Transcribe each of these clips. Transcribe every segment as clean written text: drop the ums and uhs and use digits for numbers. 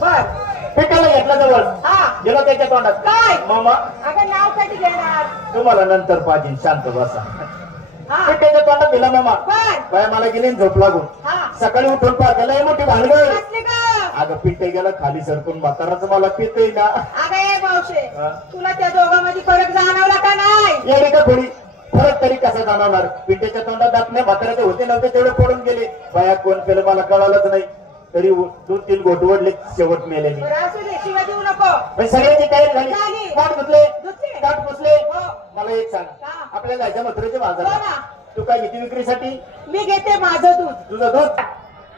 बर पिठाला घेतला जवळ हा गेलो त्याच्या तोंडात काय मामा अगं नाव कधी घेणार तुम्हाला नंतर पाहिजे शांत बसा हा पिठाच्या तोंडात दिला मामा बर बाय मला गेली झोप लागून हा सकाळी उठून पाहताला ही मोठी भानगड असली का अगं पिठे गेला खाली सरकून म्हाताराच मला पितय ना अगं ए मावशे हा? तुला त्या दोघांमध्ये फरक जाणवला का नाही येणे का थोडी फरक तरी कसा जाणवणार पिठेच्या तोंडात दाखणे म्हाताराचे होते नव्हते तेवढे पडून गेले बाया कोण केलं मला कळालंच नाही तरी 2-3 गोट वडले शेवट मेलेली बरं असू दे शिवाय देऊ नको सगळ्याची तयारी झाली झाली. काट धुतले धुतले. काट पुसले हो. मला एक सांग हा. आपल्याला जायचं मथुरेचे हो बाजार ना. तू काय घेते विक्रीसाठी मी घेते माझं दूध तुझं दूध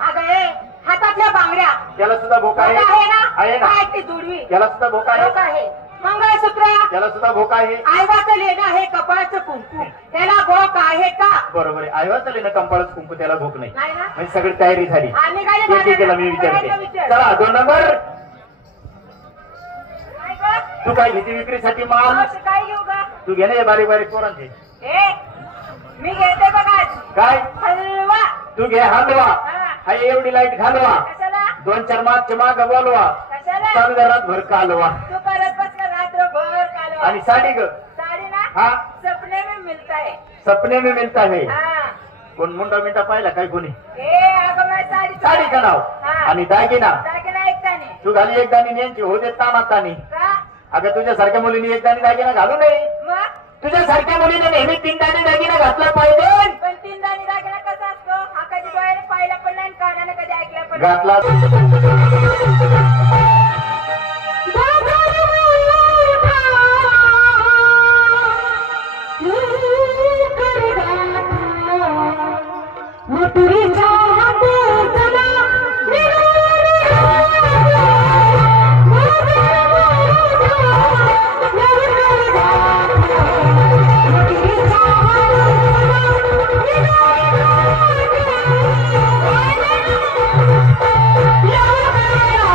अगं ए हातातल्या बांगड्या त्याला सुद्धा भोका आहे आहे ना आहे ना काय ती जुडवी त्याला सुद्धा भोका लोक आहे आहे मंगळसूत्र त्याला सुद्धा भोका आहे आईबाचं लेणं आहे कपाळाचं कुंकू त्याला भोक आहे का बरोबर आहे आयवा चालेल ना कंपाळच कुंकू त्याला भोक नाही नाही ना म्हणजे सगळी तयारी झाली आम्ही काय ठीक आहे, केला मी विचारते चला 2 नंबर तू काय घेते विक्रीसाठी माल काय घेऊ का तू घे ना हे बारीक बारीक पोरांचे ए मी घेते बघा काय हलवा तू घे हलवा हा. हा एवढी लाईट घालवा कशाला 2-4 मागच्या माग बोलवा कशाला चालू घरात भर कालवा तू करत बसला रात्रभर कालवा आणि साडी ग साडी ना हा सपने में मिलता है सपने में मिलता है हाँ कोण मुंडा मिंडा पाहिला काय कोणी ए अगं मैं साडी साडी का नाव हा. आणि दागिना दागिना एकटा नाही तू घाली एक दाणी यांची हो देत ताना तानी का अगं तुझ्यासारख्या मुलीने एक दाणी दागिना घालू नये मग तुझ्यासारख्या मुलीने नेहमी 3 दाणी दागिना घातला पाहिजे पण 3 दाणी दागिना कसा असतो हा कधी डोळ्याने पाहिला पण नाही कानाने कधी ऐकला पण घातला Yeah.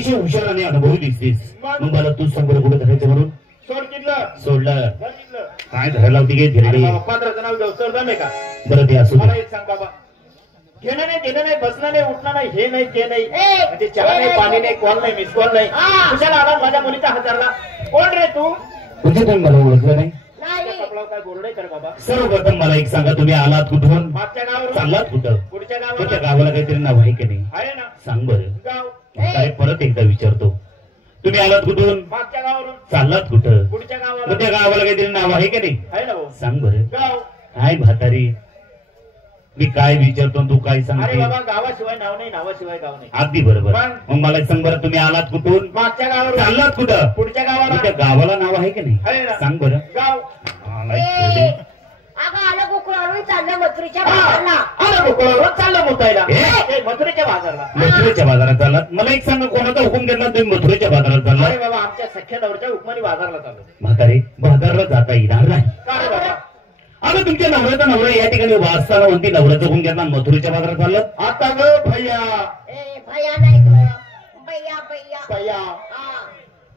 अतिशय हुशार आणि अनुभवी दिसतेस. मग मला तू सांग बरं कुठे धरायचं म्हणून. सोड किल्लं सोडलं किल्लं काय धरायला होती काय धरली. पंधराचं नाव घेऊ सोड जमे का. बरं ते असू मला दे. एक सांग बाबा, घेणं नाही देणं नाही बसणं नाही उठणं नाही हे नाही ते नाही ए, म्हणजे चहा नाही पाणी नाही कॉल नाही मिस कॉल नाही. हा. कुशाला आला माझ्या मुलीचा हजारला. कोण रे तू. म्हणजे तुम्ही मला ओळखलं नाही. नाही कपडा काय बोलणे कर बाबा. सर्वप्रथम मला एक सांगा तुम्ही आलात कुठून. मागच्या गावावर चाललात कुठं. पुढच्या तुमच्या गावावर गावाला काहीतरी नाव आहे की नाही आहे ना सांग बरं. गाव. अरे परत एकदा विचारतो तुम्ही आलात कुठून मागच्या गावावरून चाललात कुठं. पुढच्या गावावर तुमच्या गावाला काहीतरी नाव आहे की नाही आहे ना भाऊ. सांग बरं. गाव. काय म्हातारी मी काय विचारतो तू काय अरे सांगते. बाबा गावाशिवाय नाव नाही नावाशिवाय गाव नाही. अगदी बरोबर. पण- मग मला एक सांग बरं तुम्ही आलात कुठून मागच्या गावावर चाललात कुठं. पुढच्या गावाला तुमच्या गावाला नाव आहे की आहे नाही ना. सांग बरं. गाव. मला एक कळले. अगं आलं गोकुळावरून चाललं मथुरीच्या हा, बाजारला. आलं गोकुळावरून चाललं मुतायला. ए? ते मथुरेच्या बाजारला. मथुरेच्या बाजारात चाललात. मला एक सांगा कोणाचा हुकूम घेतला तुम्ही मथुरेच्या बाजारात अरे चाललात. बाबा आमच्या सख्या नवरच्या हुकमानी बाजारला चाललो. म्हातारी बाजारला जाता येणार नाही. का रे बाबा. आता तुमच्या नवऱ्याचा नवरा या ठिकाणी वाचताना म्हणते नवऱ्याचं हुकूम घेतला मथुरेच्या बाजारात चाललात. आता ग भैया ए भैया नाही ग भैया भैया भैया हा.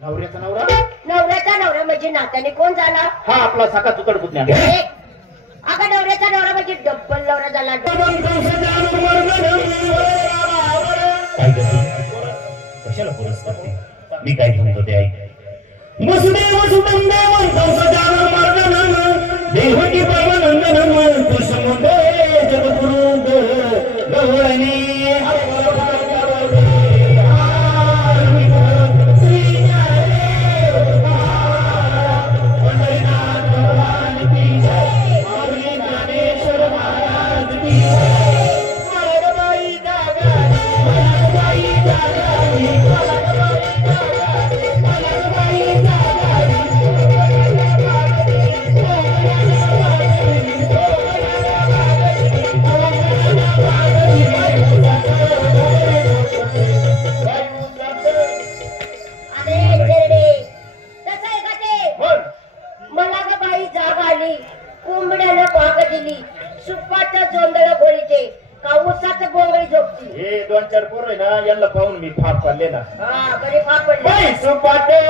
नवऱ्याचा नवरा नवऱ्याचा नवरा म्हणजे नात्याने कोण झाला. हा आपला सखा चुकड पुतण्या. ए, अगं नवऱ्याचा नवरा म्हणजे डब्बल नवरा झाला. काय करते कशाला पुरस्कार ते मी काय म्हणतो ते ऐक. वसुदेव सुतं देवं कंसजानं मर्दनं देवकी परमानंदनं कुसुमोदे जगद्गुरुं गवळणी कोंबड्याला पाक दिली सुपाचं जोंधळ गोळीचे काऊसाचं गोंगळी झोपती. हे 2-4 पोरं आहे ना यांना पाहून मी फाप पडले ना. हा कधी पाप पडले. बाई, सुपाटे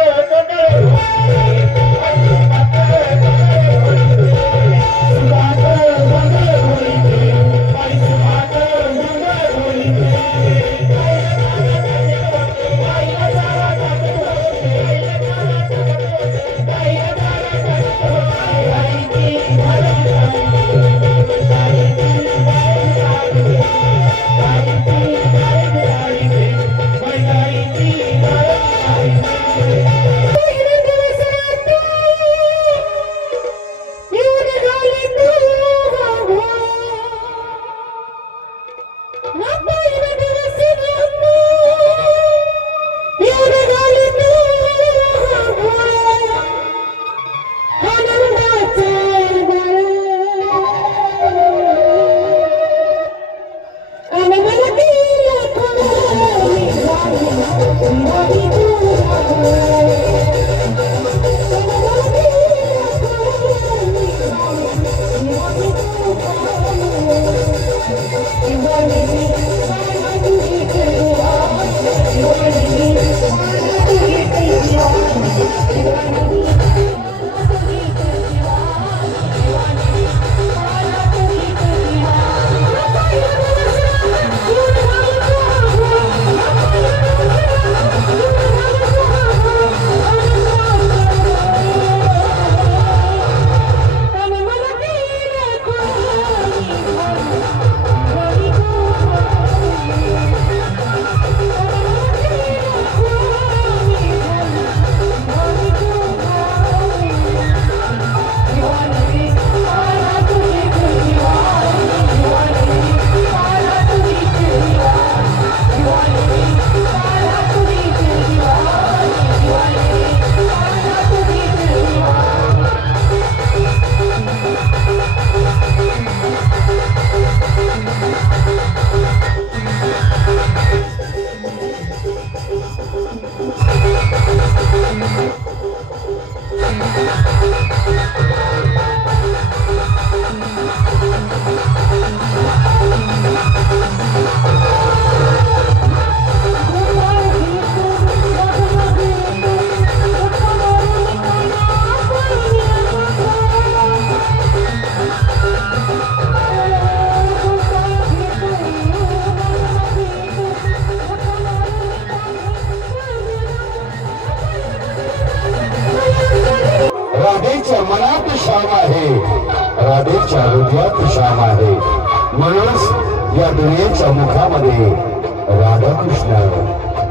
नावामध्ये राधाकृष्ण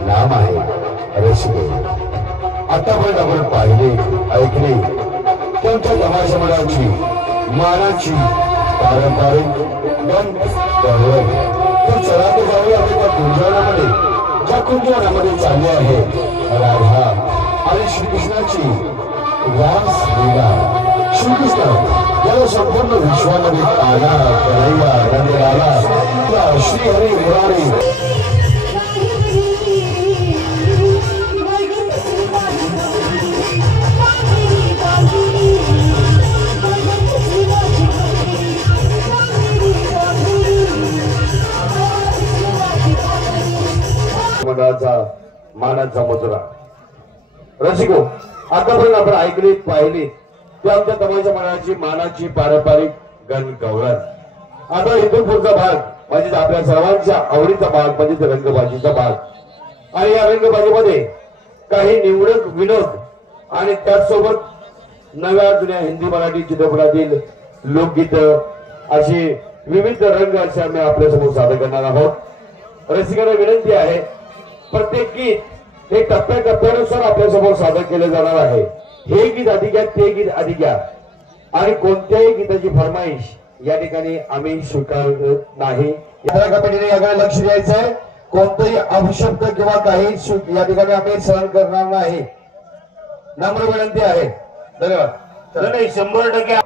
नाम आहे रसिके. आतापर्यंत आपण पाहिले ऐकले त्यांच्या तमाशा मनाची मानाची पारंपरिक गौरव. तर चला तर जाऊया आपण त्या कुंजवनामध्ये, ज्या कुंजवनामध्ये चालले आहे राधा आणि श्रीकृष्णाची रास लीला. श्रीकृष्ण याला संपूर्ण विश्वामध्ये आला कन्हैया रंगराला श्री हरी मुरारी. मानाचा मुद्रा. रसिको, आतापर्यंत आपण ऐकली पाहिली ते आमच्या तमाशा मनाची मानाची पारंपरिक गण गौरव. आता इथून पुढचा भाग म्हणजे आपल्या सर्वांच्या आवडीचा भाग म्हणजे रंगबाजीचा भाग. आणि या रंगबाजीमध्ये काही निवडक विनोद आणि त्याचसोबत नव्या जुन्या हिंदी मराठी चित्रपटातील लोकगीत अशी विविध रंग असे आम्ही आपल्यासमोर सादर करणार आहोत. रसिकांना विनंती आहे, प्रत्येक गीत हे टप्प्याटप्प्यानुसार आपल्यासमोर सादर केले जाणार आहे. हे गीत आधी घ्या, ते गीत आधी घ्या आणि कोणत्याही गीताची फरमाईश या ठिकाणी आम्ही स्वीकारत नाही. कमिटीने याकडे लक्ष द्यायचंय. कोणताही अपशब्द किंवा काही या ठिकाणी आम्ही सहन करणार नाही. नम्र विनंती आहे. धन्यवाद. 100%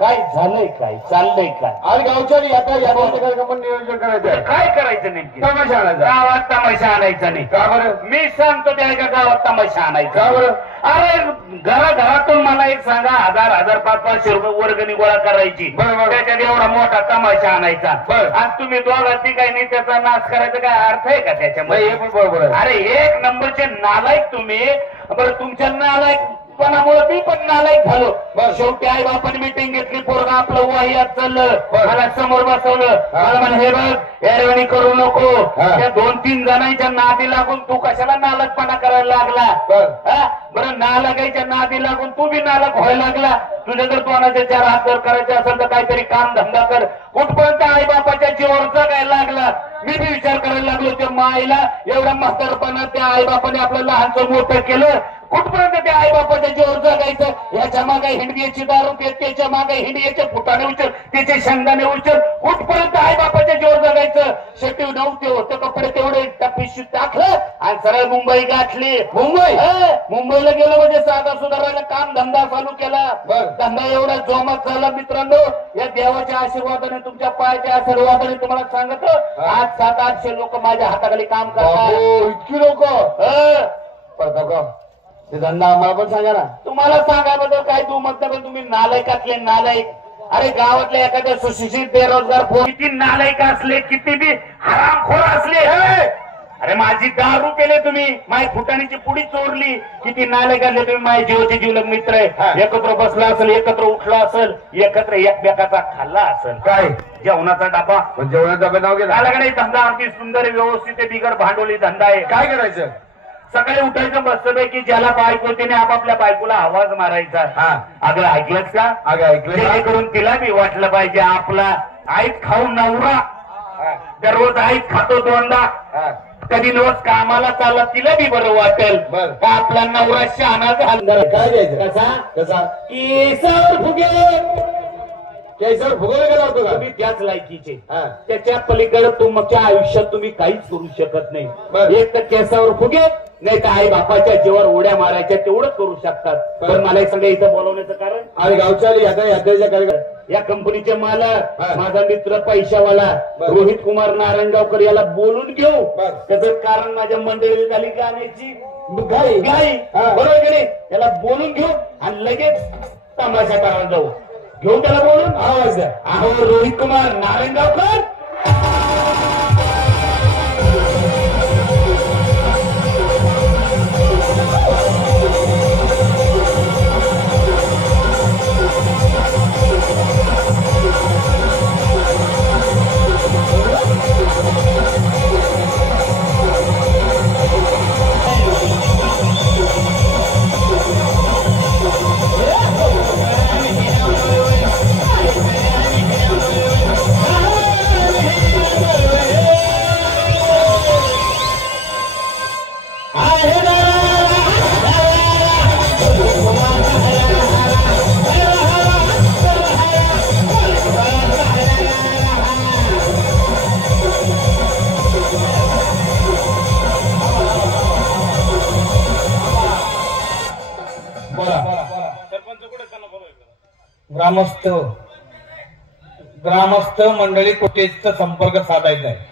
काय झालंय, काय चाललंय काय? आज गावच्या आता या कार्यक्रम नियोजन करायचं. काय करायचं नेमकी? तमाशा आणायचा. गावात तमाशा आणायचा नाही. का बरं? मी सांगतो त्या एका गावात तमाशा आणायचा. का बरं? अरे घराघरातून मला एक सांगा, 1000 500 रुपये वर्गणी गोळा करायची. बरोबर. त्याच्यात एवढा मोठा तमाशा आणायचा. बरं. आणि तुम्ही दोघांची काही नाही त्याचा नाश करायचा काय अर्थ आहे का त्याच्यामध्ये? हे पण बरोबर आहे. अरे एक नंबरचे नालायक तुम्ही. बरं, तुमच्या नालायक पणामुळे मी पण नालायक झालो. शेवटी आई बापाने मिटिंग घेतली, पोरगा आपलं वाह्यात चाललं, मला समोर बसवलं, मला म्हणे हे बघ एरवणी करू नको. त्या 2-3 जणांच्या नादी लागून तू कशाला नालकपणा करायला लागला? बरं, नालकाच्या नादी लागून तू बी नालक व्हायला लागला. तुझ्या जर तोंडाचे 4 हात जर करायचे असेल तर काहीतरी काम धंदा कर. कुठपर्यंत आई बापाच्या जीवावर जगायला लागला. मी बी विचार करायला लागलो, त्या माईला एवढा म्हातारपणा त्या आई बापाने आपलं लहानचं मोठं केलं. कुठपर्यंत त्या आई बापाच्या जीवावर जगायचं? याच्या मागे हिंडीची दारू, त्याच्या मागे हिंडीचे फुटाने उचल, त्याचे शेंगदाणे उचल. कुठपर्यंत आई बापाच्या जीवावर जगायचं? शेटी नव्हते होते कपडे तेवढे पिशवीत टाकलं आणि सरळ मुंबई गाठली. मुंबईला गेलो म्हणजे साधा सुधारायला काम धंदा चालू केला. धंदा एवढा जोमात झाला मित्रांनो, या देवाच्या आशीर्वादाने, तुमच्या पायाच्या आशीर्वादाने तुम्हाला सांगतो, आज 700-800 लोक माझ्या हाताखाली काम करतात. इतकी लोक प्रतापराव, ते धंदा आम्हाला पण सांगा ना. तुम्हाला सांगायबद्दल काय तू म्हणता, पण तुम्ही नालायकातले नालायक. अरे गावातल्या एखाद्या सुशिक्षित बेरोजगार किती नालायक असले, किती बी हरामखोर असले. अरे माझी दारू पेले तुम्ही, माझी फुटाणीची पुडी चोरली, किती नालायक असले तुम्ही. माझ्या जीवाचे जीवलग मित्र आहे. एकत्र बसला असेल, एकत्र उठला असेल, एकत्र एकमेकाचा खाल्ला असेल. काय जेवणाचा डबा, जेवणाचा डबा नाव गेला. नाही धंदा अगदी सुंदर व्यवस्थित बिगर भांडवली धंदा आहे. काय करायचं? सकाळी उठायचं मस्तपैकी, ज्याला बायको त्याने आपापल्या बायकोला आवाज मारायचा. अगं ऐकलंच का? अगं ऐकलं. जेणेकरून तिला बी वाटलं पाहिजे आपला आईत खाऊन नवरा दररोज आईत खातो 2दा, कधी रोज कामाला चालला, तिला बी बरं वाटेल का आपला नवरा शहाणा झाला. काय द्यायचं? कसा केसावर फुगे. केसावर फुगवलं गेला होतो का? तुम्ही त्याच लायकीचे. त्याच्या पलीकडे तुमच्या आयुष्यात तुम्ही काहीच करू शकत नाही. एक तर केसावर फुगे, नाही तर आई बापाच्या जीवावर उड्या मारायच्या, तेवढंच करू शकतात. पण मला एक सगळं इथं बोलवण्याचं कारण, आणि गावच्या यात्रेच्या कार्यक्रम, या कंपनीचे मालक, माझा मित्र पैशावाला रोहित कुमार नारायणगावकर याला बोलून घेऊ. त्याचं कारण माझ्या मंडळी झाली गाण्याची गाई, बरोबर की नाही? याला बोलून घेऊ आणि लगेच तमाशा करायला जाऊ. घेऊन त्याला बोलून आवाज द्या. अहो रोहित कुमार नारायणगावकर. ग्रामस्थ मंडळी कुठेच संपर्क साधायचा आहे.